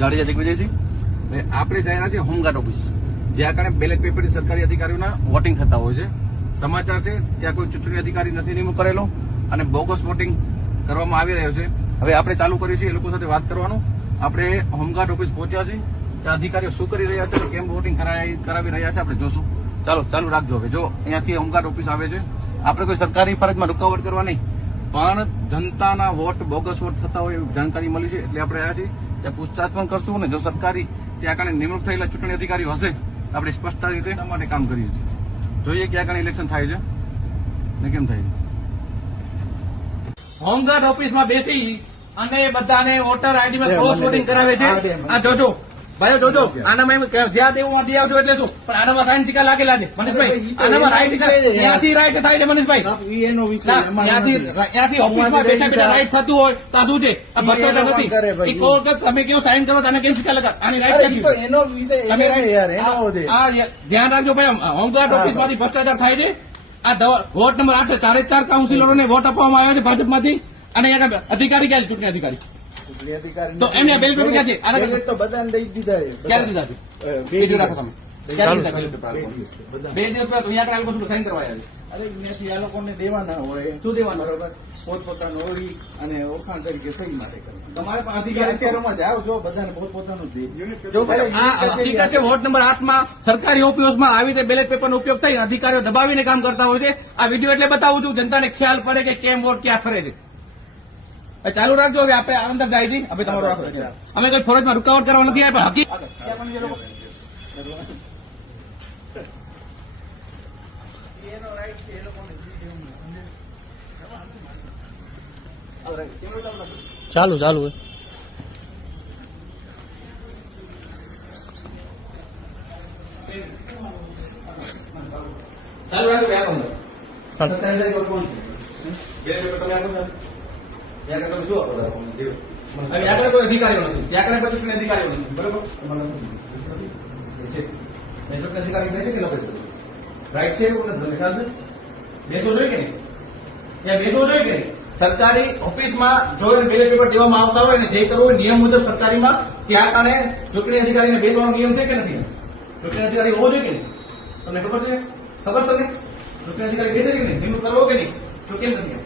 જાડેજા દિગ્વિજયસિંહ. આપણે જઈ રહ્યા છીએ હોમગાર્ડ ઓફિસ, જ્યાં કારણે બેલેટ પેપર સરકારી અધિકારીઓના વોટિંગ થતા હોય છે. સમાચાર છે ત્યાં કોઈ ચૂંટણી અધિકારી નથી નિમણૂક કરેલો અને બોગસ વોટિંગ કરવામાં આવી રહ્યો છે. હવે આપણે ચાલુ કર્યું છે એ લોકો સાથે વાત કરવાનું. આપણે હોમગાર્ડ ઓફિસ પહોંચ્યા છીએ, ત્યાં અધિકારીઓ શું કરી રહ્યા છે, કેમ વોટિંગ કરાવી રહ્યા છે આપણે જોશું. ચાલુ રાખજો. હવે જો અહીંયાથી હોમગાર્ડ ઓફિસ આવે છે, આપણે કોઈ સરકારી ફરજમાં રૂકાવટ કરવા નહીં, પણ જનતાના વોટ બોગસ વોટ થતા હોય એવી જાણકારી મળી છે એટલે આપણે આવ્યા છીએ. ત્યાં પૂછતાછ પણ કરશું ને જો સરકારી ત્યાં કારણે નિમણૂક થયેલા ચૂંટણી અધિકારીઓ હશે આપણે સ્પષ્ટ રીતે એના માટે કામ કરીએ છીએ. જોઈએ ક્યાં કારણે ઇલેક્શન થાય છે ને કેમ થાય છે. હોમગાર્ડ ઓફિસમાં બેસી અને બધાને વોટર આઈડીમાં ક્રોસ વોટિંગ કરાવે છે. આ જોજો ભાઈઓ, જોજો આનામાં જ્યાં દેવું દે આવજો એટલે શું, પણ આનામાં સાઇન સિક્કા લાગેલા છે મનીષભાઈ. આનામાં રાઈટ ત્યાંથી રાઈટ થાય છે મનીષભાઈ, એનો વિષય ત્યાંથી ઓફિસમાં બેઠા બેઠા રાઈટ થતું હોય તો આ શું છે? આ ભ્રષ્ટાચાર નથી. એક વખત તમે કેવો સાઇન કરો આને કેમ સિક્કા લગાડ? આની રાઈટ નથી. એનો વિષય તમે ધ્યાન રાખજો ભાઈ. હોમગાર્ડ ઓફિસમાંથી ભ્રષ્ટાચાર થાય છે. આ વોર્ડ નંબર 8 4 કાઉન્સિલરોને વોટ આપવામાં આવ્યો છે ભાજપમાંથી, અને અધિકારી ક્યાં છે? ચૂંટણી અધિકારી તો એમને બેલેટ પેપર ક્યાં છે? તો બધાને દઈ દીધા છે. ક્યારે દીધા છે? વિડીયો રાખો તમે. ક્યારે દીધા બેલેટ પેપર? 2 દિવસ પહેલા અહીંયા આગળ લોકો સાઈન કરવા આવ્યા છે. અરે ત્યાંથી આ લોકોને દેવાના હોય. શું દેવાનું? બરોબર, પોતપોતાનું ઓળી અને ઓળખાણ તરીકે સહી માટે કરે. તમારે પણ અધિકારી અત્યારમાં જાઓ જો બધાને પોતપોતાનું દે. જો ભાઈ આ હકીકત છે. વોર્ડ નંબર 8 માં સરકારી ઓફિસમાં આવી રીતે બેલેટ પેપરનો ઉપયોગ થઈ અધિકારીઓ દબાવીને કામ કરતા હોય છે. આ વિડીયો એટલે બતાવું છું જનતાને ખ્યાલ પડે કે કેમ વોટ ક્યાં ફરે છે. ચાલુ રાખજો. હવે આપણે અંદર જાય છે. હવે તમારો રાખો. અમે કોઈ ફરજમાં રૂકાવટ કરવા નથી આવ્યા, પણ ચાલુ ચાલુ રાખજો. આગળ કોઈ અધિકારીઓ નથી, ત્યાં આગળ ચૂંટણી અધિકારીઓ નથી. બરોબર, ચૂંટણી અધિકારી બેસે કે લોકો રાઈટ છે એવું નથી ખ્યાલ છે? બેસવો જોઈએ કે નહીં? ત્યાં બેસવો જોઈએ કે નહીં? સરકારી ઓફિસમાં જો બેલેટ પેપર દેવામાં આવતા હોય ને જે કરવું હોય નિયમ મુજબ સરકારીમાં ત્યાં કારણે ચૂંટણી અધિકારીને બેસવાનો નિયમ છે કે નથી? ચૂંટણી અધિકારી હોવો જોઈએ કે નહીં? તમને ખબર છે? ખબર તમને ચૂંટણી અધિકારી બેસે કે નહીં? નિમણૂક કરવો કે નહીં? તો કેમ નથી?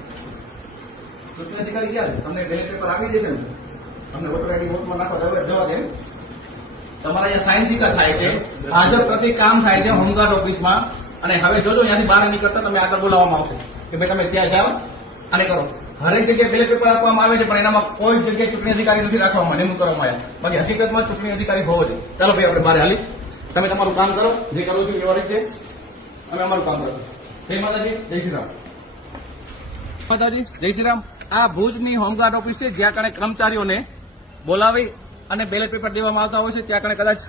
ચૂંટણી અધિકારી ક્યાં છે? તમને બેલેટ પેપર આપી દેશે ને, તમને વોટર આઈડી વોટમાં નાખવા જવા દે. તમારા અહીંયા સાઇન સિક્કા થાય છે, હાજર પ્રતિ કામ થાય છે હોમગાર્ડ ઓફિસમાં. અને હવે જોજો ત્યાંથી બહાર નીકળતા તમે આગળ બોલાવવામાં આવશે કે ભાઈ તમે ત્યાં જાઓ અને કરો. હરેક જગ્યાએ બેલેટ પેપર આપવામાં આવે છે, પણ એનામાં કોઈ જગ્યાએ ચૂંટણી અધિકારી નથી રાખવામાં, નિમણૂક કરવામાં આવ્યા. બાકી હકીકતમાં ચૂંટણી અધિકારી હોવો છે. ચાલો ભાઈ આપણે બહાર હાલી, તમે તમારું કામ કરો, જે કરવું છે વ્યવહારિક છે, અમે અમારું કામ કરશું. જય માતાજી, જય શ્રી રામ. માતાજી, જય શ્રી રામ. આ ભુજની હોમગાર્ડ ઓફિસ છે, જ્યાં કણે કર્મચારીઓને બોલાવી અને બેલેટ પેપર દેવામાં આવતા હોય છે. ત્યાં કણે કદાચ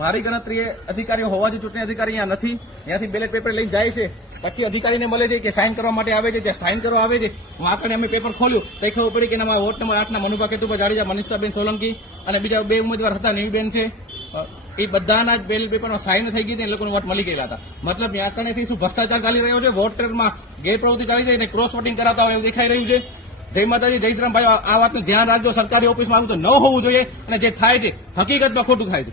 મારી ગણતરીએ અધિકારીઓ હોવાથી ચૂંટણી અધિકારી અહીંયા નથી. ત્યાંથી બેલેટ પેપર લઈને જાય છે, પછી અધિકારીને મળે છે કે સાઇન કરવા માટે આવે છે. ત્યાં સાઇન કરવા આવે છે. આગળ અમે પેપર ખોલ્યું તો ખબર પડી કે એનામાં વોર્ડ નંબર 8 મનુભા કેતુભા જાડેજા, મનીષાબેન સોલંકી અને બીજા 2 ઉમેદવાર હતા, નીવીબેન છે. એ બધાના જ બેલેટ પેપરમાં સાઇન થઈ ગઈ હતી, એ લોકોને વોટ મળી ગયેલા હતા. મતલબ ત્યાં કણેથી શું ભ્રષ્ટાચાર ચાલી રહ્યો છે, વોટરમાં ગેરપ્રવૃત્તિ ચાલી રહી છે, ક્રોસ વોટિંગ કરાવતા હોય એવું દેખાઈ રહ્યું છે. જય માતાજી, જય શ્રી રામ. ભાઈ આ વાતનું ધ્યાન રાખજો. સરકારી ઓફિસમાં આવું તો ન હોવું જોઈએ, અને જે થાય છે હકીકતમાં ખોટું થાય છે.